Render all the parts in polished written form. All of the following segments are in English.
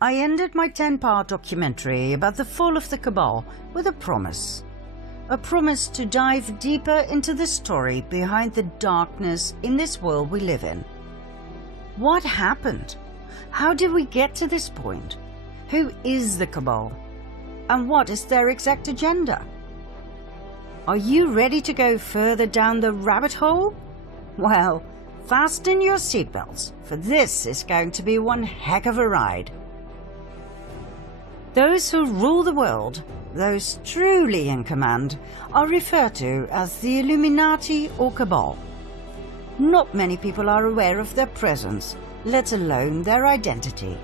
I ended my 10-part documentary about the fall of the Cabal with a promise. A promise to dive deeper into the story behind the darkness in this world we live in. What happened? How did we get to this point? Who is the Cabal? And what is their exact agenda? Are you ready to go further down the rabbit hole? Well, fasten your seatbelts, for this is going to be one heck of a ride. Those who rule the world, those truly in command, are referred to as the Illuminati or Cabal. Not many people are aware of their presence, let alone their identity.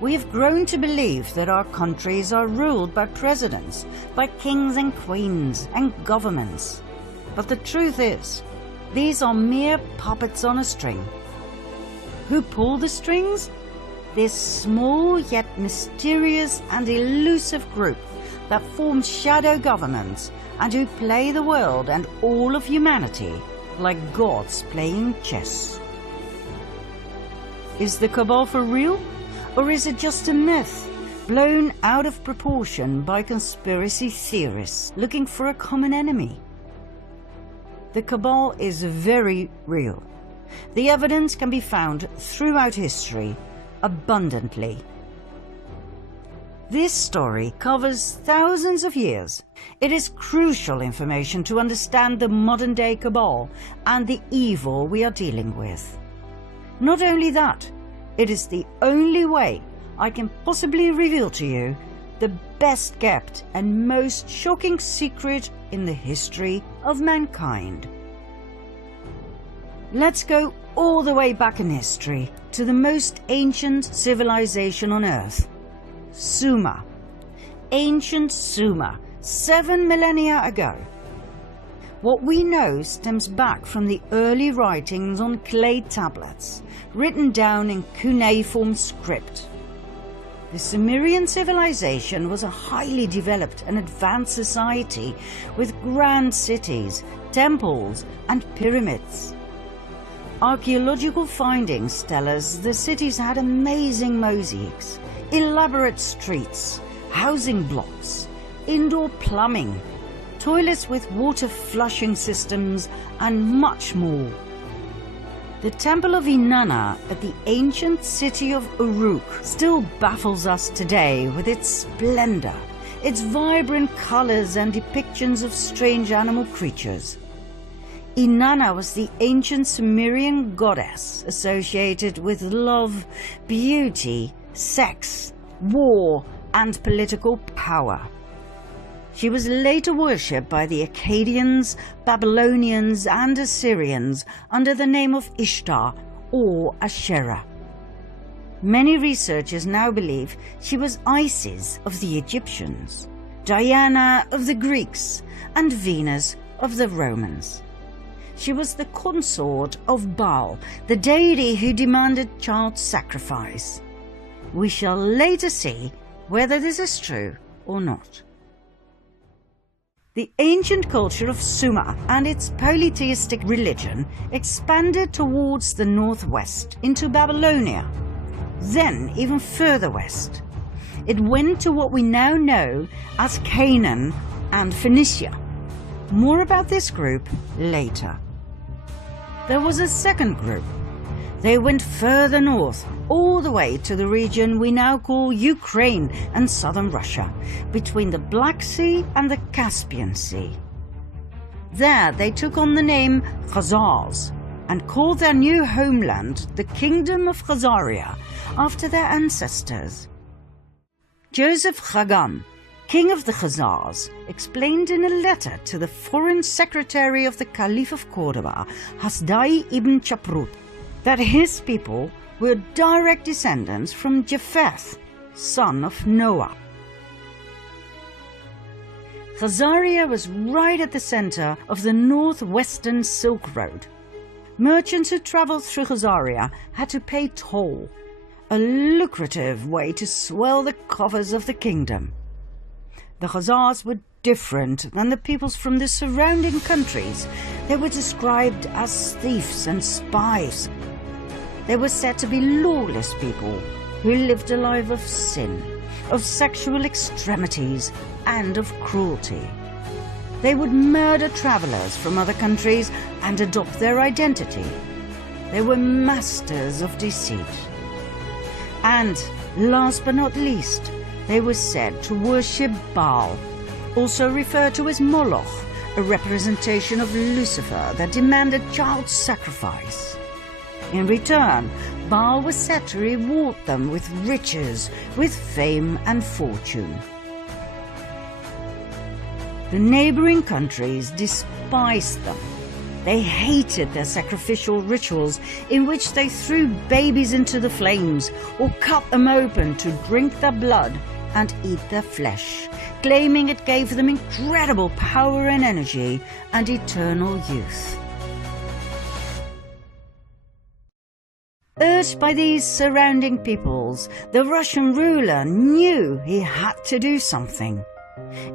We have grown to believe that our countries are ruled by presidents, by kings and queens and governments. But the truth is, these are mere puppets on a string. Who pull the strings? This small yet mysterious and elusive group that forms shadow governments and who play the world and all of humanity like gods playing chess. Is the Cabal for real? Or is it just a myth, blown out of proportion by conspiracy theorists looking for a common enemy? The Cabal is very real. The evidence can be found throughout history, abundantly. This story covers thousands of years. It is crucial information to understand the modern-day Cabal and the evil we are dealing with. Not only that, it is the only way I can possibly reveal to you the best kept and most shocking secret in the history of mankind. Let's go all the way back in history to the most ancient civilization on Earth, Sumer. Ancient Sumer, 7 millennia ago. What we know stems back from the early writings on clay tablets, written down in cuneiform script. The Sumerian civilization was a highly developed and advanced society with grand cities, temples, and pyramids. Archaeological findings tell us the cities had amazing mosaics, elaborate streets, housing blocks, indoor plumbing, toilets with water flushing systems, and much more. The temple of Inanna at the ancient city of Uruk still baffles us today with its splendor, its vibrant colors and depictions of strange animal creatures. Inanna was the ancient Sumerian goddess associated with love, beauty, sex, war, and political power. She was later worshipped by the Akkadians, Babylonians, and Assyrians under the name of Ishtar or Asherah. Many researchers now believe she was Isis of the Egyptians, Diana of the Greeks, and Venus of the Romans. She was the consort of Baal, the deity who demanded child sacrifice. We shall later see whether this is true or not. The ancient culture of Sumer and its polytheistic religion expanded towards the northwest into Babylonia, then even further west. It went to what we now know as Canaan and Phoenicia. More about this group later. There was a second group. They went further north, all the way to the region we now call Ukraine and southern Russia, between the Black Sea and the Caspian Sea. There they took on the name Khazars and called their new homeland the Kingdom of Khazaria, after their ancestors. Joseph Chagam, king of the Khazars, explained in a letter to the foreign secretary of the Caliph of Cordoba, Hasdai ibn Chaprut, that his people were direct descendants from Japheth, son of Noah. Khazaria was right at the center of the northwestern Silk Road. Merchants who traveled through Khazaria had to pay toll, a lucrative way to swell the coffers of the kingdom. The Khazars were different than the peoples from the surrounding countries. They were described as thieves and spies. They were said to be lawless people who lived a life of sin, of sexual extremities, and of cruelty. They would murder travelers from other countries and adopt their identity. They were masters of deceit. And, last but not least, they were said to worship Baal, also referred to as Moloch, a representation of Lucifer that demanded child sacrifice. In return, Baal was said to reward them with riches, with fame and fortune. The neighboring countries despised them. They hated their sacrificial rituals in which they threw babies into the flames or cut them open to drink their blood and eat their flesh, claiming it gave them incredible power and energy and eternal youth. Urged by these surrounding peoples, the Russian ruler knew he had to do something.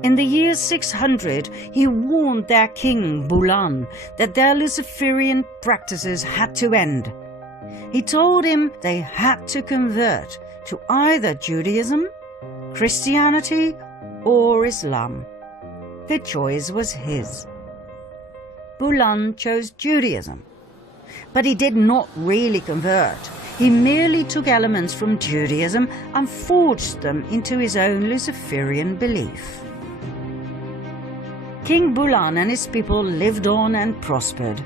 In the year 600, he warned their king, Bulan, that their Luciferian practices had to end. He told him they had to convert to either Judaism, Christianity, or Islam. The choice was his. Bulan chose Judaism. But he did not really convert. He merely took elements from Judaism and forged them into his own Luciferian belief. King Bulan and his people lived on and prospered.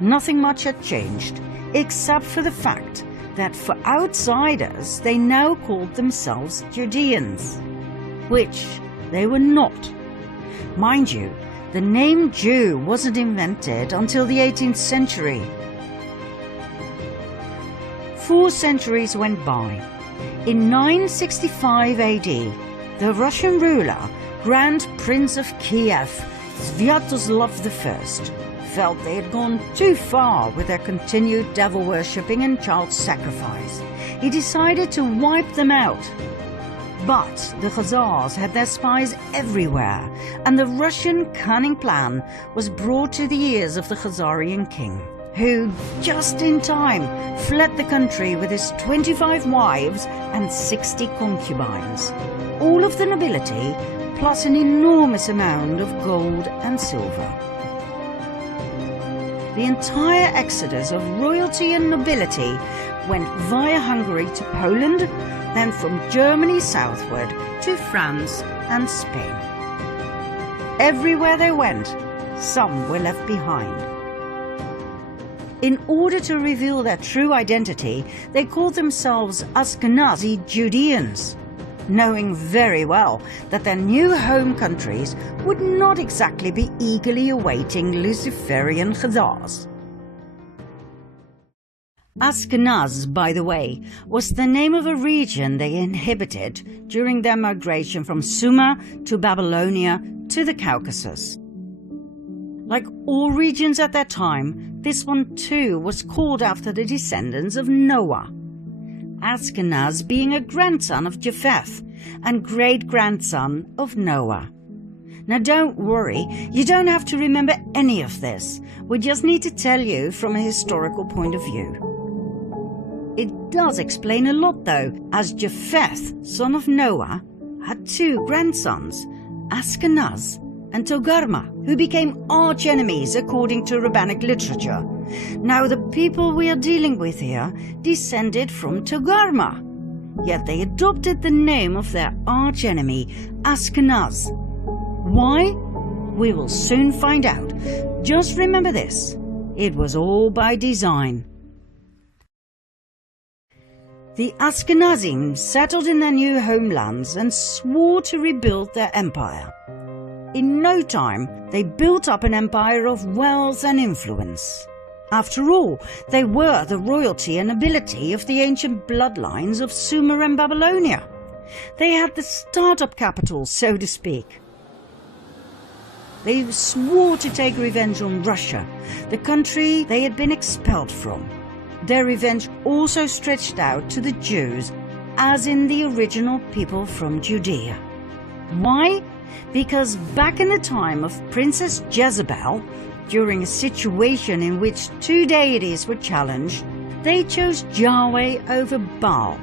Nothing much had changed, except for the fact that for outsiders they now called themselves Judeans, which they were not. Mind you, the name Jew wasn't invented until the 18th century. 4 centuries went by. In 965 AD, the Russian ruler, Grand Prince of Kiev, Sviatoslav I, felt they had gone too far with their continued devil-worshipping and child sacrifice. He decided to wipe them out. But the Khazars had their spies everywhere, and the Russian cunning plan was brought to the ears of the Khazarian king, who, just in time, fled the country with his 25 wives and 60 concubines, all of the nobility, plus an enormous amount of gold and silver. The entire exodus of royalty and nobility went via Hungary to Poland, then from Germany southward to France and Spain. Everywhere they went, some were left behind. In order to reveal their true identity, they called themselves Ashkenazi Judeans, knowing very well that their new home countries would not exactly be eagerly awaiting Luciferian Khazars. Ashkenaz, by the way, was the name of a region they inhabited during their migration from Sumer to Babylonia to the Caucasus. Like all regions at that time, this one too was called after the descendants of Noah. Ashkenaz being a grandson of Japheth and great-grandson of Noah. Now don't worry, you don't have to remember any of this. We just need to tell you from a historical point of view. It does explain a lot though, as Japheth, son of Noah, had 2 grandsons, Ashkenaz and Togarma, who became arch-enemies according to rabbinic literature. Now the people we are dealing with here descended from Togarma, yet they adopted the name of their arch-enemy, Ashkenaz. Why? We will soon find out. Just remember this, it was all by design. The Ashkenazim settled in their new homelands and swore to rebuild their empire. In no time, they built up an empire of wealth and influence. After all, they were the royalty and nobility of the ancient bloodlines of Sumer and Babylonia. They had the startup capital, so to speak. They swore to take revenge on Russia, the country they had been expelled from. Their revenge also stretched out to the Jews, as in the original people from Judea. Why? Because back in the time of Princess Jezebel, during a situation in which 2 deities were challenged, they chose Yahweh over Baal.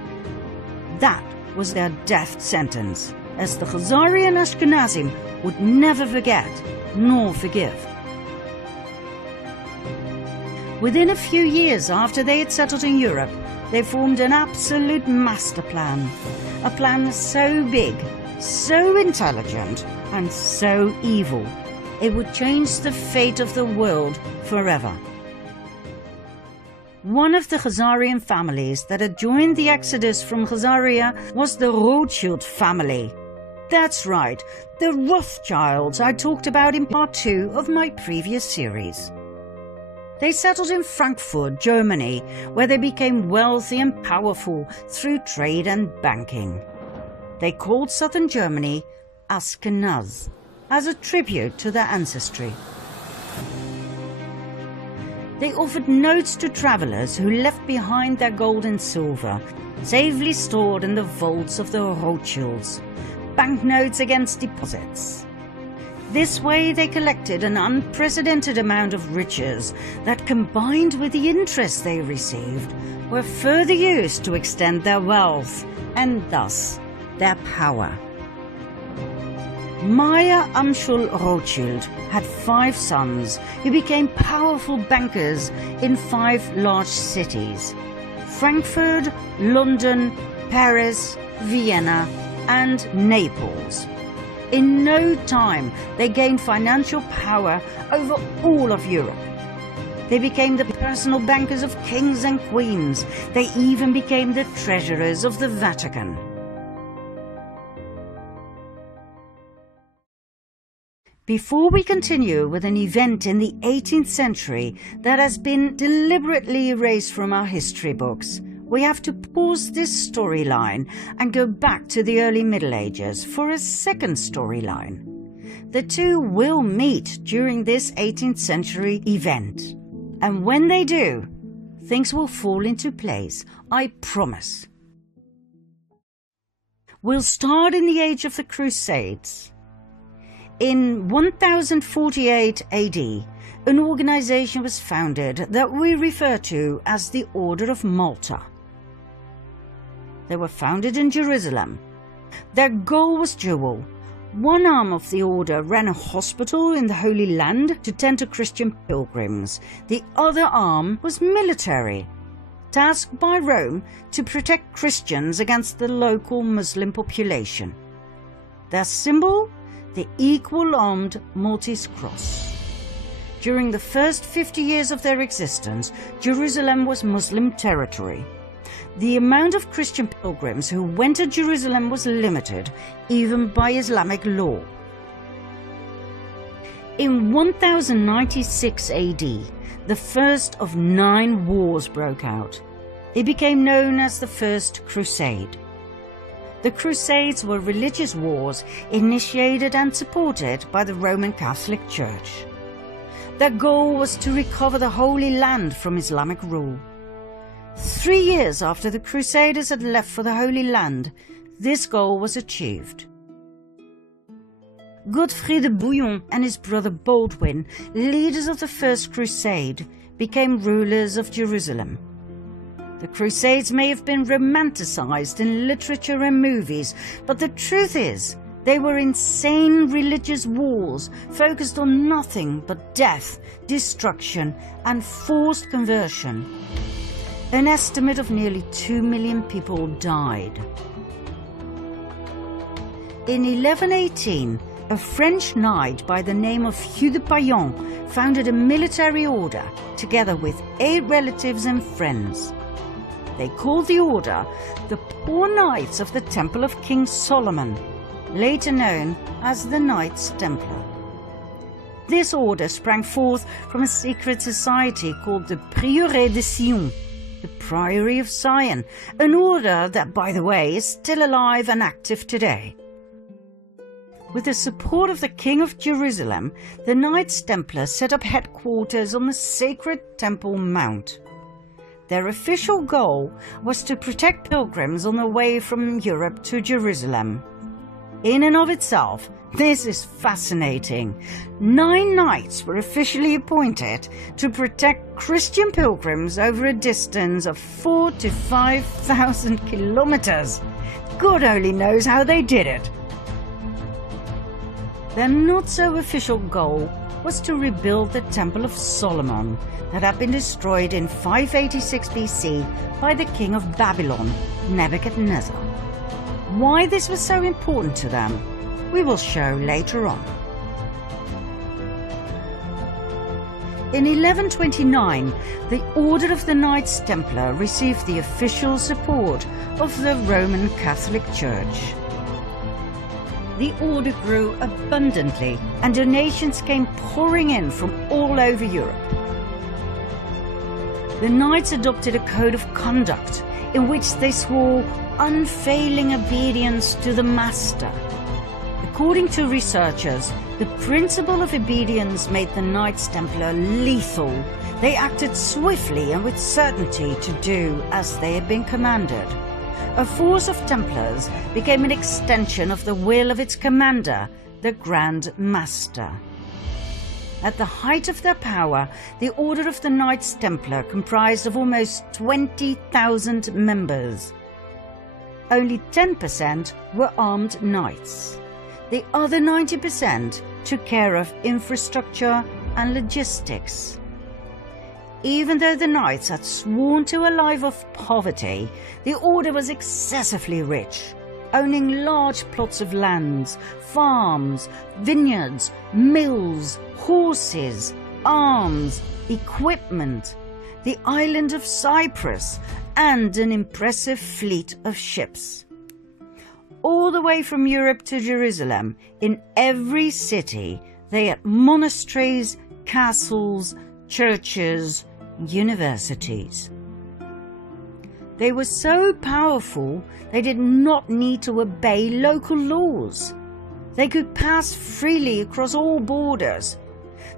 That was their death sentence, as the Khazari and Ashkenazim would never forget nor forgive. Within a few years after they had settled in Europe, they formed an absolute master plan. A plan so big, so intelligent, and so evil, it would change the fate of the world forever. One of the Khazarian families that had joined the exodus from Khazaria was the Rothschild family. That's right, the Rothschilds I talked about in part 2 of my previous series. They settled in Frankfurt, Germany, where they became wealthy and powerful through trade and banking. They called southern Germany Ashkenaz, as a tribute to their ancestry. They offered notes to travelers who left behind their gold and silver, safely stored in the vaults of the Rothschilds, banknotes against deposits. This way they collected an unprecedented amount of riches that, combined with the interest they received, were further used to extend their wealth and thus their power. Meyer Amschel Rothschild had 5 sons who became powerful bankers in 5 large cities: Frankfurt, London, Paris, Vienna, and Naples. In no time, they gained financial power over all of Europe. They became the personal bankers of kings and queens. They even became the treasurers of the Vatican. Before we continue with an event in the 18th century that has been deliberately erased from our history books, we have to pause this storyline and go back to the early Middle Ages for a second storyline. The two will meet during this 18th century event, and when they do, things will fall into place, I promise. We'll start in the age of the Crusades. In 1048 AD, an organization was founded that we refer to as the Order of Malta. They were founded in Jerusalem. Their goal was dual. One arm of the order ran a hospital in the Holy Land to tend to Christian pilgrims. The other arm was military, tasked by Rome to protect Christians against the local Muslim population. Their symbol? The equal-armed Maltese cross. During the first 50 years of their existence, Jerusalem was Muslim territory. The amount of Christian pilgrims who went to Jerusalem was limited, even by Islamic law. In 1096 AD, the first of 9 wars broke out. It became known as the First Crusade. The Crusades were religious wars initiated and supported by the Roman Catholic Church. Their goal was to recover the Holy Land from Islamic rule. 3 years after the Crusaders had left for the Holy Land, this goal was achieved. Godfrey de Bouillon and his brother Baldwin, leaders of the First Crusade, became rulers of Jerusalem. The Crusades may have been romanticized in literature and movies, but the truth is, they were insane religious wars focused on nothing but death, destruction, and forced conversion. An estimate of nearly 2 million people died. In 1118, a French knight by the name of Hugh de Payan founded a military order together with 8 relatives and friends. They called the order the Poor Knights of the Temple of King Solomon, later known as the Knights Templar. This order sprang forth from a secret society called the Prieuré de Sion, the Priory of Zion, an order that, by the way, is still alive and active today. With the support of the King of Jerusalem, the Knights Templar set up headquarters on the sacred Temple Mount. Their official goal was to protect pilgrims on the way from Europe to Jerusalem. In and of itself, this is fascinating. 9 knights were officially appointed to protect Christian pilgrims over a distance of 4,000 to 5,000 kilometers. God only knows how they did it. Their not-so-official goal was to rebuild the Temple of Solomon that had been destroyed in 586 BC by the king of Babylon, Nebuchadnezzar. Why this was so important to them, we will show later on. In 1129, the Order of the Knights Templar received the official support of the Roman Catholic Church. The order grew abundantly and donations came pouring in from all over Europe. The Knights adopted a code of conduct in which they swore unfailing obedience to the Master. According to researchers, the principle of obedience made the Knights Templar lethal. They acted swiftly and with certainty to do as they had been commanded. A force of Templars became an extension of the will of its commander, the Grand Master. At the height of their power, the Order of the Knights Templar comprised of almost 20,000 members. Only 10% were armed knights. The other 90% took care of infrastructure and logistics. Even though the knights had sworn to a life of poverty, the order was excessively rich, owning large plots of lands, farms, vineyards, mills, horses, arms, equipment, the island of Cyprus, and an impressive fleet of ships. All the way from Europe to Jerusalem, in every city, they had monasteries, castles, churches, universities. They were so powerful they did not need to obey local laws. They could pass freely across all borders.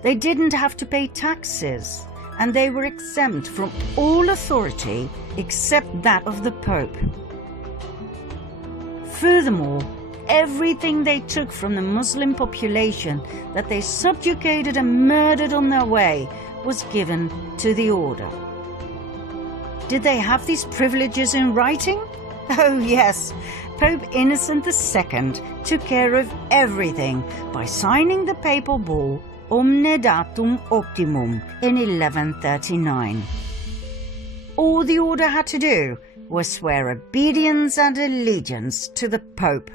They didn't have to pay taxes, and they were exempt from all authority except that of the Pope. Furthermore, everything they took from the Muslim population that they subjugated and murdered on their way was given to the order. Did they have these privileges in writing? Oh yes, Pope Innocent II took care of everything by signing the papal bull Omne Datum Optimum in 1139. All the order had to do was swear obedience and allegiance to the Pope.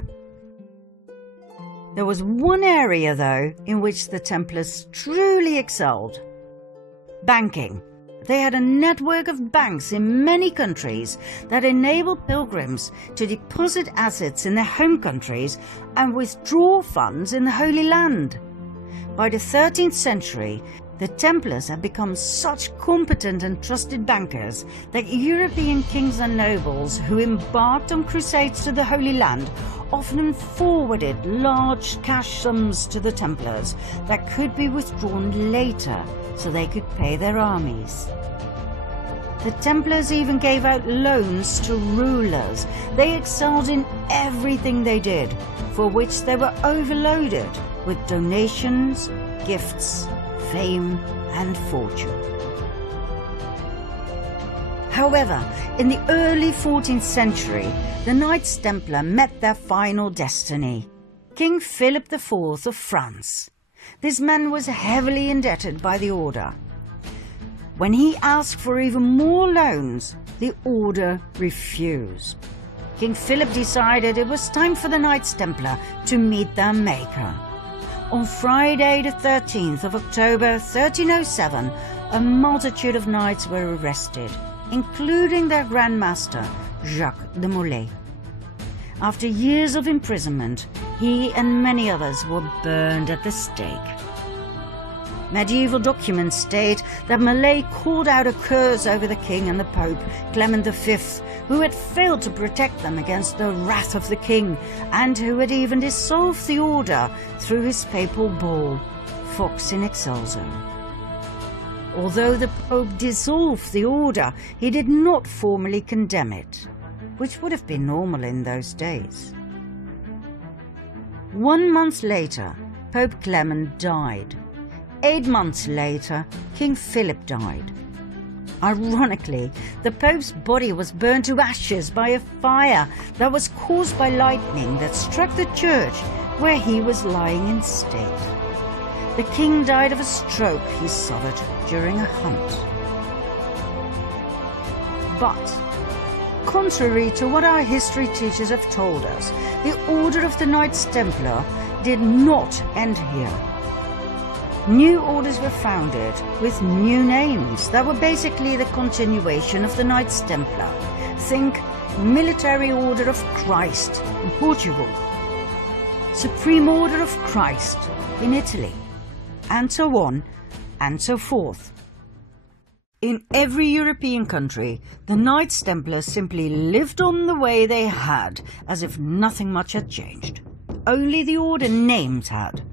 There was one area, though, in which the Templars truly excelled: banking. They had a network of banks in many countries that enabled pilgrims to deposit assets in their home countries and withdraw funds in the Holy Land. By the 13th century, the Templars had become such competent and trusted bankers that European kings and nobles who embarked on crusades to the Holy Land often forwarded large cash sums to the Templars that could be withdrawn later so they could pay their armies. The Templars even gave out loans to rulers. They excelled in everything they did, for which they were overloaded with donations, gifts, fame and fortune. However, in the early 14th century, the Knights Templar met their final destiny: King Philip IV of France. This man was heavily indebted by the order. When he asked for even more loans, the order refused. King Philip decided it was time for the Knights Templar to meet their maker. On Friday the 13th of October 1307, a multitude of knights were arrested, including their Grand Master, Jacques de Molay. After years of imprisonment, he and many others were burned at the stake. Medieval documents state that Molay called out a curse over the king and the Pope, Clement V, who had failed to protect them against the wrath of the king, and who had even dissolved the order through his papal bull, Vox in Excelso. Although the Pope dissolved the order, he did not formally condemn it, which would have been normal in those days. 1 month later, Pope Clement died. 8 months later, King Philip died. Ironically, the Pope's body was burned to ashes by a fire that was caused by lightning that struck the church where he was lying in state. The king died of a stroke he suffered during a hunt. But, contrary to what our history teachers have told us, the Order of the Knights Templar did not end here. New orders were founded with new names that were basically the continuation of the Knights Templar. Think Military Order of Christ in Portugal, Supreme Order of Christ in Italy, and so on and so forth. In every European country, the Knights Templar simply lived on the way they had, as if nothing much had changed. Only the order names had.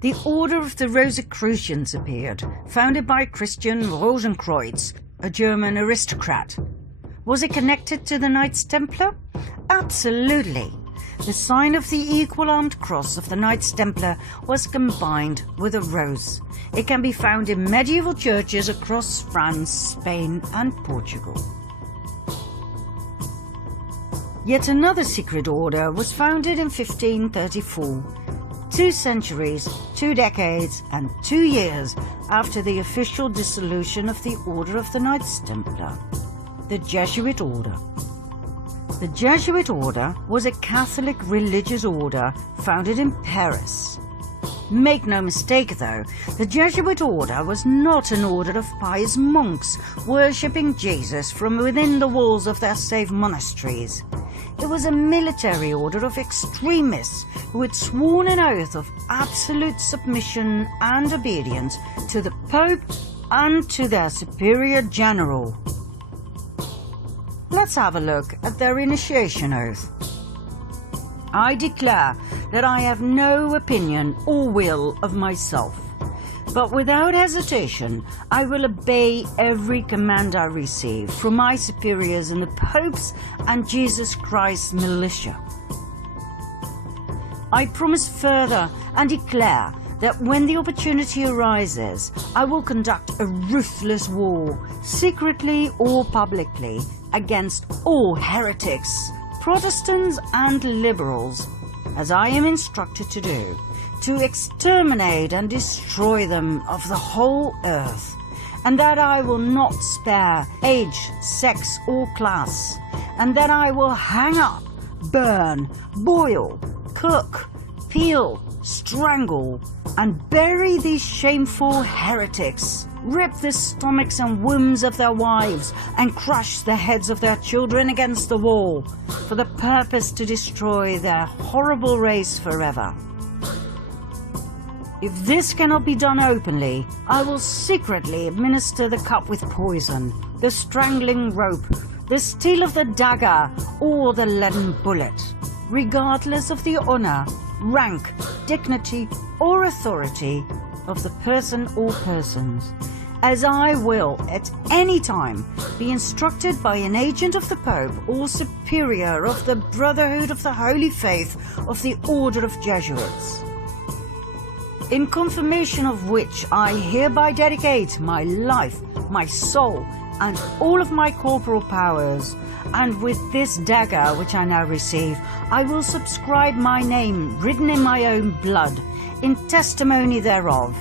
The Order of the Rosicrucians appeared, founded by Christian Rosenkreuz, a German aristocrat. Was it connected to the Knights Templar? Absolutely. The sign of the equal-armed cross of the Knights Templar was combined with a rose. It can be found in medieval churches across France, Spain and Portugal. Yet another secret order was founded in 1534. 2 centuries, 2 decades and 2 years after the official dissolution of the Order of the Knights Templar, the Jesuit Order. The Jesuit Order was a Catholic religious order founded in Paris. Make no mistake though, the Jesuit Order was not an order of pious monks worshipping Jesus from within the walls of their safe monasteries. It was a military order of extremists who had sworn an oath of absolute submission and obedience to the Pope and to their superior general. Let's have a look at their initiation oath. I declare that I have no opinion or will of myself, but without hesitation I will obey every command I receive from my superiors in the Pope's and Jesus Christ's militia. I promise further and declare that when the opportunity arises, I will conduct a ruthless war, secretly or publicly, against all heretics, Protestants and liberals, as I am instructed to do, to exterminate and destroy them of the whole earth, and that I will not spare age, sex or class, and that I will hang up, burn, boil, cook, peel, strangle, and bury these shameful heretics, rip the stomachs and wombs of their wives, and crush the heads of their children against the wall, for the purpose to destroy their horrible race forever. If this cannot be done openly, I will secretly administer the cup with poison, the strangling rope, the steel of the dagger, or the leaden bullet, regardless of the honor, rank, dignity, or authority of the person or persons, as I will at any time be instructed by an agent of the Pope or superior of the Brotherhood of the Holy Faith of the Order of Jesuits. In confirmation of which I hereby dedicate my life, my soul, and all of my corporal powers, and with this dagger which I now receive, I will subscribe my name written in my own blood, in testimony thereof.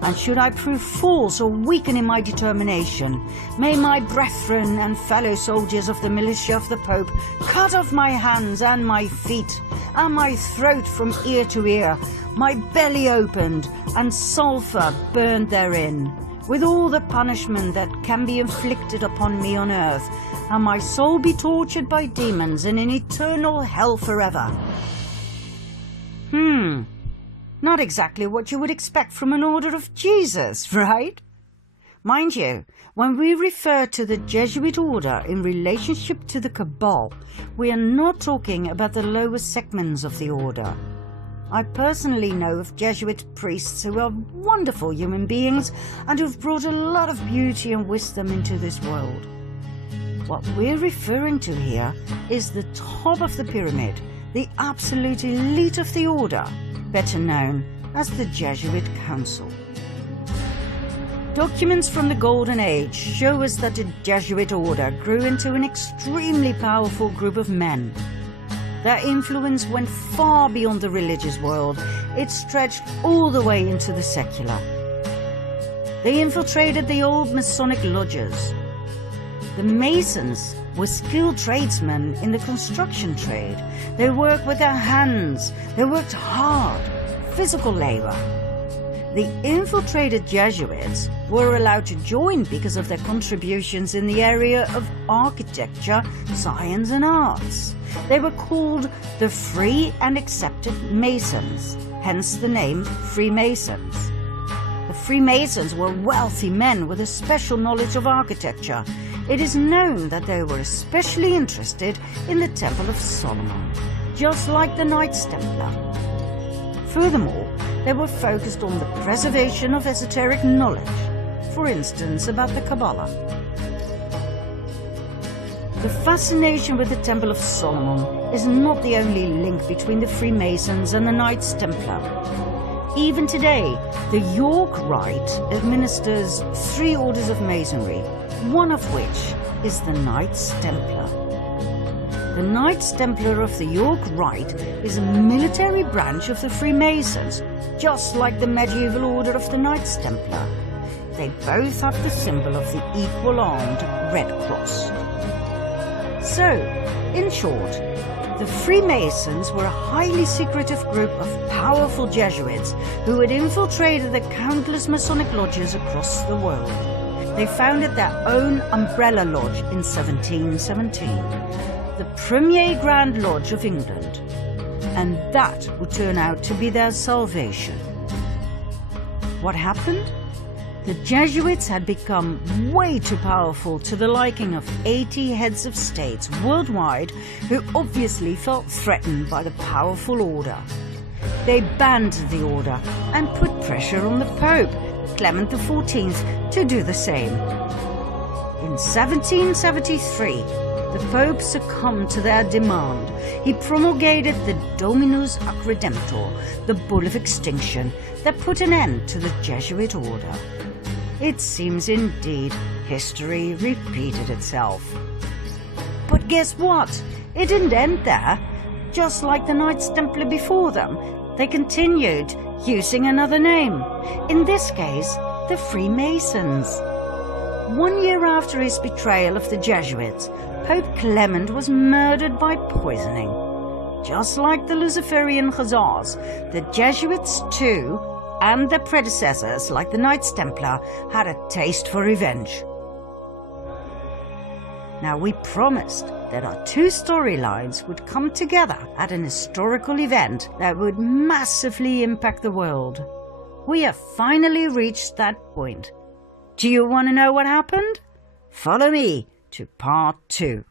And should I prove false or weaken in my determination, may my brethren and fellow soldiers of the militia of the Pope cut off my hands and my feet, and my throat from ear to ear, my belly opened, and sulphur burned therein, with all the punishment that can be inflicted upon me on earth, and my soul be tortured by demons in an eternal hell forever. Not exactly what you would expect from an order of Jesus, right? Mind you, when we refer to the Jesuit order in relationship to the Cabal, we are not talking about the lower segments of the order. I personally know of Jesuit priests who are wonderful human beings and who've brought a lot of beauty and wisdom into this world. What we're referring to here is the top of the pyramid, the absolute elite of the order, better known as the Jesuit Council. Documents from the Golden Age show us that the Jesuit order grew into an extremely powerful group of men. Their influence went far beyond the religious world. It stretched all the way into the secular. They infiltrated the old Masonic lodges. The Masons were skilled tradesmen in the construction trade. They worked with their hands. They worked hard, physical labor. The infiltrated Jesuits were allowed to join because of their contributions in the area of architecture, science and arts. They were called the Free and Accepted Masons, hence the name Freemasons. The Freemasons were wealthy men with a special knowledge of architecture. It is known that they were especially interested in the Temple of Solomon, just like the Knights Templar. Furthermore, they were focused on the preservation of esoteric knowledge, for instance about the Kabbalah. The fascination with the Temple of Solomon is not the only link between the Freemasons and the Knights Templar. Even today, the York Rite administers 3 orders of Masonry, one of which is the Knights Templar. The Knights Templar of the York Rite is a military branch of the Freemasons, just like the medieval order of the Knights Templar. They both have the symbol of the equal-armed Red Cross. So, in short, the Freemasons were a highly secretive group of powerful Jesuits who had infiltrated the countless Masonic lodges across the world. They founded their own umbrella lodge in 1717, the Premier Grand Lodge of England, and that would turn out to be their salvation. What happened? The Jesuits had become way too powerful to the liking of 80 heads of states worldwide who obviously felt threatened by the powerful order. They banned the order and put pressure on the Pope, Clement XIV, to do the same. In 1773, the Pope succumbed to their demand. He promulgated the Dominus Ac Redemptor, the Bull of Extinction, that put an end to the Jesuit order. It seems indeed history repeated itself. But guess what? It didn't end there. Just like the Knights Templar before them, they continued using another name. In this case, the Freemasons. 1 year after his betrayal of the Jesuits, Pope Clement was murdered by poisoning. Just like the Luciferian Khazars, the Jesuits too, and their predecessors like the Knights Templar, had a taste for revenge. Now we promised that our 2 storylines would come together at an historical event that would massively impact the world. We have finally reached that point. Do you want to know what happened? Follow me to part 2.